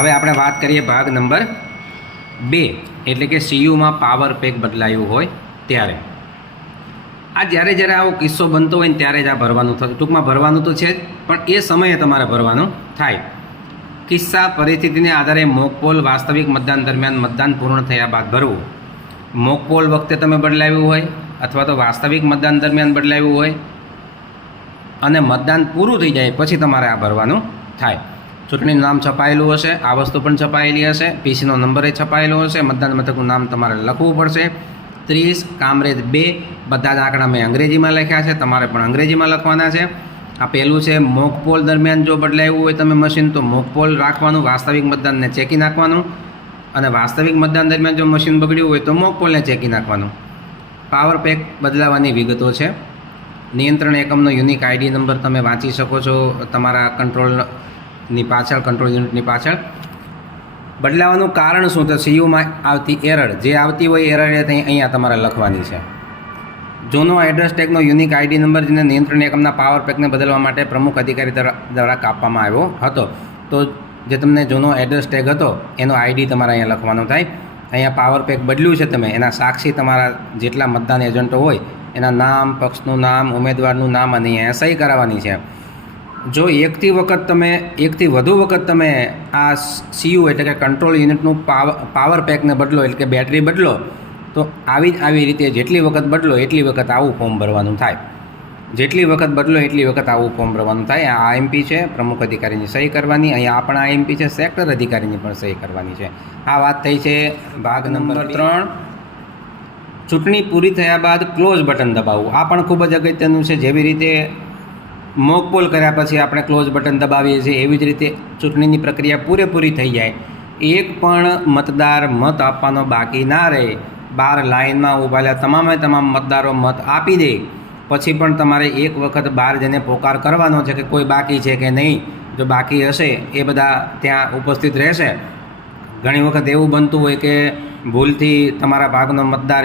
હવે આપણે વાત કરીએ ભાગ નંબર 2 એટલે કે સીયુમાં પાવર પેક બદલાયું હોય ત્યારે આ જ્યારે આવો કિસ્સો બનતો હોય ને ત્યારે જ આ ભરવાનું થતું, ટૂંકમાં ભરવાનું તો છે જ, પણ એ સમયે તમારે ભરવાનું થાય. કિસ્સા પરિસ્થિતિને આધારે મોકપોલ વાસ્તવિક મતદાન દરમિયાન મતદાન પૂર્ણ થયા બાદ ભરવું. મોકપોલ વખતે તમે બદલાવ્યું હોય અથવા તો વાસ્તવિક મતદાન દરમિયાન બદલાવ્યું હોય અને મતદાન પૂરું થઈ જાય પછી તમારે આ ભરવાનું થાય. ચૂંટણીનું નામ છપાયેલું હશે, આ વસ્તુ પણ છપાયેલી હશે, પીસીનો નંબર એ છપાયેલો હશે, મતદાન મથકનું નામ તમારે લખવું પડશે. 30 કામરેજ 2 બધા જ આંકડા મેં અંગ્રેજીમાં લખ્યા છે, તમારે પણ અંગ્રેજીમાં લખવાના છે. આ પહેલું છે મોકપોલ દરમિયાન જો બદલાયું હોય તમે મશીન તો મોકપોલ રાખવાનું, વાસ્તવિક મતદાનને ચેકી નાખવાનું, અને વાસ્તવિક મતદાન દરમિયાન જો મશીન બગડ્યું હોય તો મોકપોલને ચેકી નાખવાનું. પાવર પેક બદલાવાની વિગતો છે. નિયંત્રણ એકમનો યુનિક આઈડી નંબર તમે વાંચી શકો છો તમારા કંટ્રોલની પાછળ, કંટ્રોલ યુનિટની પાછળ. બદલાવાનું કારણ શું? તો સીયુમાં આવતી એરર જે આવતી હોય એરર અહીંયા તમારે લખવાની છે. જૂનો એડ્રેસ ટેગનો યુનિક આઈડી નંબર જેને નિયંત્રણ એકમના પાવર પેકને બદલવા માટે પ્રમુખ અધિકારી દ્વારા કાપવામાં આવ્યો હતો. તો જે તમને જૂનો એડ્રેસ ટેગ હતો એનો આઈડી તમારે અહીંયા લખવાનો થાય. અહીંયા પાવર પેક બદલ્યું છે તમે એના સાક્ષી તમારા જેટલા મતદાન એજન્ટો હોય એના નામ, પક્ષનું નામ, ઉમેદવારનું નામ અને અહીંયા સહી કરાવવાની છે. જો એકથી વધુ વખત તમે આ સીયુ એટલે કે કંટ્રોલ યુનિટનું પાવર પેકને બદલો એટલે કે બેટરી બદલો તો આવી રીતે જેટલી વખત બદલો એટલી વખત આવું ફોર્મ ભરવાનું થાય. જેટલી વખત બદલો એટલી વખત આવું ફોર્મ ભરવાનું થાય. આ આઈએમપી છે, પ્રમુખ અધિકારીની સહી કરવાની. અહીંયા આપણા આઈએમપી છે, સેક્ટર અધિકારીની પણ સહી કરવાની છે. આ વાત થઈ છે ભાગ નંબર 3. ચૂંટણી પૂરી થયા બાદ ક્લોઝ બટન દબાવવું. આ પણ ખૂબ જ અગત્યનું છે. જેવી રીતે મોકપોલ કર્યા પછી આપણે ક્લોઝ બટન દબાવીએ છીએ એવી જ રીતે ચૂંટણીની પ્રક્રિયા પૂરેપૂરી થઈ જાય, એક પણ મતદાર મત આપવાનો બાકી ના રહે, બહાર લાઇનમાં ઊભાયેલા તમામ મતદારો મત આપી દે પછી પણ તમારે એક વખત બહાર જઈને પોકાર કરવાનો છે કે કોઈ બાકી છે કે નહીં. જો બાકી હશે એ બધા ત્યાં ઉપસ્થિત રહેશે. ઘણી વખત એવું બનતું હોય કે ભૂલથી તમારા ભાગનો મતદાર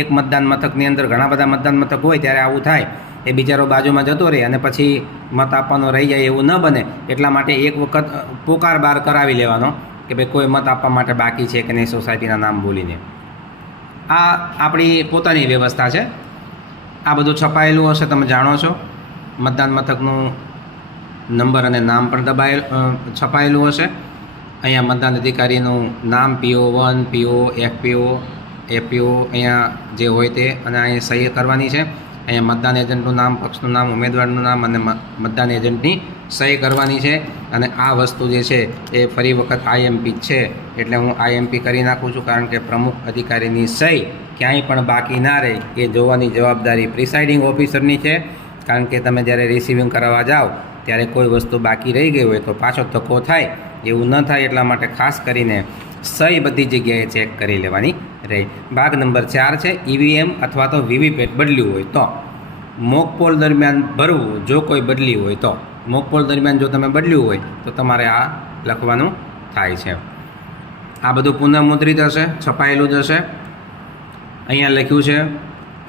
એક મતદાન મથકની અંદર ઘણા બધા મતદાન મથક હોય ત્યારે આવું થાય, એ બિચારો બાજુમાં જતો રહે અને પછી મત આપવાનો રહી જાય, એવું ન બને એટલા માટે એક વખત પોકાર બહાર કરાવી લેવાનો કે ભાઈ કોઈ મત આપવા માટે બાકી છે કે નહીં સોસાયટીના નામ બોલીને. આ આપણી પોતાની વ્યવસ્થા છે. આ બધું છપાયેલું હશે, તમે જાણો છો. મતદાન મથકનું નંબર અને નામ પણ છપાયેલું હશે. અહીંયા મતદાન અધિકારીનું નામ PO1, PO, FPO, FPO અહીંયા જે હોય તે, અને અહીંયા સહી કરવાની છે. અહીંયા મતદાન એજન્ટનું નામ, પક્ષનું નામ, ઉમેદવારનું નામ અને મતદાન એજન્ટની સહી કરવાની છે. અને આ વસ્તુ જે છે એ ફરી વખત આઈએમપી છે એટલે હું આઈએમપી કરી નાખું છું, કારણ કે પ્રમુખ અધિકારીની સહી ક્યાંય પણ બાકી ના રહે એ જોવાની જવાબદારી પ્રિસાઇડિંગ ઓફિસરની છે. કારણ કે તમે જ્યારે રિસિવિંગ કરાવવા જાઓ ત્યારે કોઈ વસ્તુ બાકી રહી ગઈ હોય તો પાછો ધક્કો થાય, એવું ન થાય એટલા માટે ખાસ કરીને સહી બધી જગ્યાએ ચેક કરી લેવાની રહે. ભાગ નંબર 4 છે ઈવીએમ અથવા તો વીવીપેટ બદલ્યું હોય તો મોકપોલ દરમિયાન ભરવું. જો કોઈ બદલ્યું હોય તો મોકપોલ દરમિયાન જો તમે બદલ્યું હોય તો તમારે આ લખવાનું થાય છે. આ બધું પુનઃમુદ્રિત હશે, છપાયેલું જ હશે. અહીંયા લખ્યું છે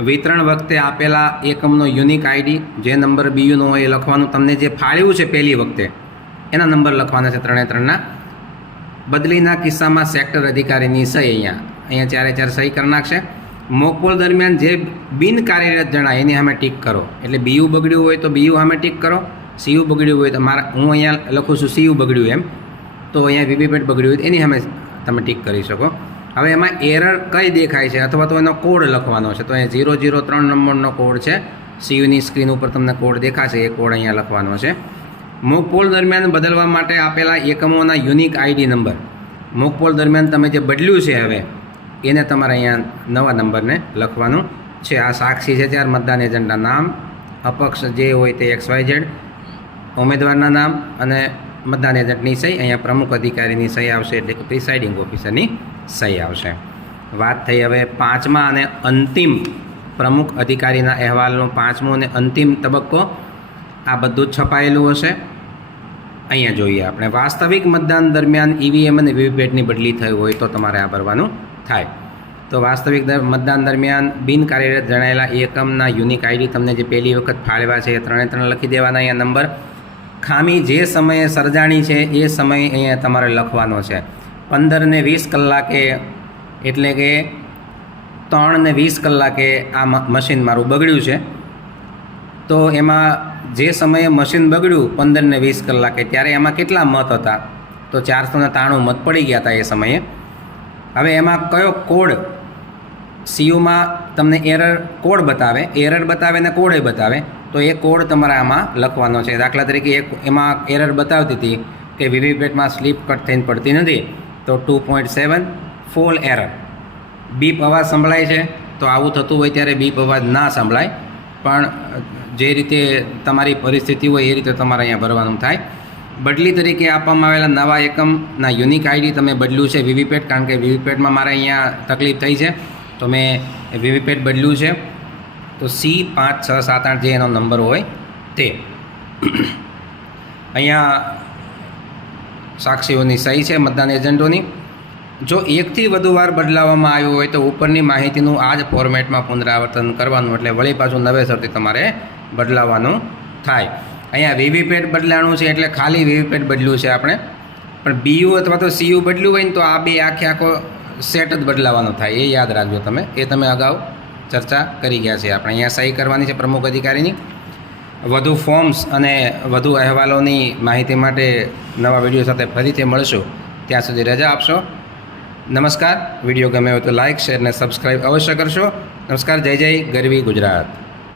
વિતરણ વખતે આપેલા એકમનો યુનિક આઈડી જે નંબર બીયુનો હોય એ લખવાનું. તમને જે ફાળ્યું છે પહેલી વખતે એના નંબર લખવાના છે 3 બદલીના કિસ્સામાં સેક્ટર અધિકારીની સહી અહીંયા 4 સહી કરી નાખશે. મોકપોલ દરમિયાન જે બિનકાર્યરત જણાય એની સામે ટીક કરો. એટલે બીયુ બગડ્યું હોય તો બીયુ સામે ટીક કરો, સીયુ બગડ્યું હોય તો હું અહીંયા લખું છું સીયુ બગડ્યું એમ, તો અહીંયા વીવીપેટ બગડ્યું હોય એની સામે તમે ટીક કરી શકો. હવે એમાં એરર કઈ દેખાય છે અથવા તો એનો કોડ લખવાનો છે. તો અહીંયા 003 નંબરનો કોડ છે. સીયુની સ્ક્રીન ઉપર તમને કોડ દેખાશે, એ કોડ અહીંયા લખવાનો છે. મોકપોલ દરમિયાન બદલવા માટે આપેલા એકમોના યુનિક આઈડી નંબર. મોકપોલ દરમિયાન તમે જે બદલ્યું છે હવે એને તમારે અહીંયા નવા નંબરને લખવાનું છે. આ સાક્ષી છે 4 મતદાન એજન્ટના નામ, અપક્ષ જે હોય તે XYZ, ઉમેદવારના નામ અને મતદાન એજન્ટની સહી. અહીંયા પ્રમુખ અધિકારીની સહી આવશે એટલે કે પ્રિસાઇડિંગ ઓફિસરની સહી આવશે. વાત થઈ હવે 5મા અને અંતિમ પ્રમુખ અધિકારીના અહેવાલનો 5મો અને અંતિમ તબક્કો. આ બધું જ છપાયેલું હશે. અહીંયા જોઈએ આપણે વાસ્તવિક મતદાન દરમિયાન ઈવીએમ અને વીવીપેટની બદલી થઈ હોય તો તમારે આ ભરવાનું થાય. તો વાસ્તવિક મતદાન દરમિયાન બિનકાર્યરત જણાયેલા એકમના યુનિક આઈડી તમને જે પહેલી વખત ફાળવ્યા છે એ 3 લખી દેવાના અહીંયા નંબર. ખામી જે સમયે સર્જાણી છે એ સમય અહીંયા તમારે લખવાનો છે. 15 ને 20 કલાકે એટલે કે 3 ને 20 કલાકે આ મશીન મારું બગડ્યું છે. તો એમાં જે સમયે મશીન બગડ્યું 15 ને 20 કલાકે ત્યારે એમાં કેટલા મત હતા? તો 493 મત પડી ગયા હતા એ સમયે. હવે એમાં કયો કોડ સીયુમાં તમને કોડ બતાવે ને કોડે બતાવે, તો એ કોડ તમારે આમાં લખવાનો છે. દાખલા તરીકે એમાં એરર બતાવતી હતી કે વીવીપેટમાં સ્લીપ કટ થઈને પડતી નથી, તો 2.7 ફોલ એરર. બીપ અવાજ સંભળાય છે, તો આવું થતું હોય ત્યારે બીપ અવાજ ના સંભળાય, પણ જે રીતે તમારી પરિસ્થિતિ હોય એ રીતે તમારે અહીંયા ભરવાનું થાય. બદલી તરીકે આપવામાં આવેલા નવા એકમના યુનિક આઈડી તમે બદલ્યું છે વીવીપેટ, કારણ કે વીવીપેટમાં મારે અહીંયા તકલીફ થઈ છે, તો મેં વીવીપેટ બદલ્યું છે. તો C5678 જે એનો નંબર હોય તે. અહીંયા સાક્ષીઓની સહી છે મતદાન એજન્ટોની. જો એકથી વધુ વાર બદલાવવામાં આવ્યું હોય તો ઉપરની માહિતીનું આ જ ફોર્મેટમાં પુનરાવર્તન કરવાનું, એટલે વળી પાછું નવેસરથી તમારે બદલાવવાનું થાય. અહીંયા વીવીપેટ બદલાણું છે એટલે ખાલી વીવીપેટ બદલ્યું છે આપણે, પણ બીયુ અથવા તો સીયુ બદલ્યું હોય ને તો આ બે આખો સેટ જ બદલાવાનો થાય, એ યાદ રાખજો તમે. એ તમે અગાઉ ચર્ચા કરી ગયા છે. આપણે અહીંયા સહી કરવાની છે પ્રમુખ અધિકારીની. વધુ ફોર્મ્સ અને વધુ અહેવાલોની માહિતી માટે નવા વિડીયો સાથે ફરીથી મળશું. ત્યાં સુધી રજા આપશો. નમસ્કાર. વિડીયો ગમે હોય તો લાઇક, શેર અને સબસ્ક્રાઈબ અવશ્ય કરશો. નમસ્કાર. જય જય ગરવી ગુજરાત.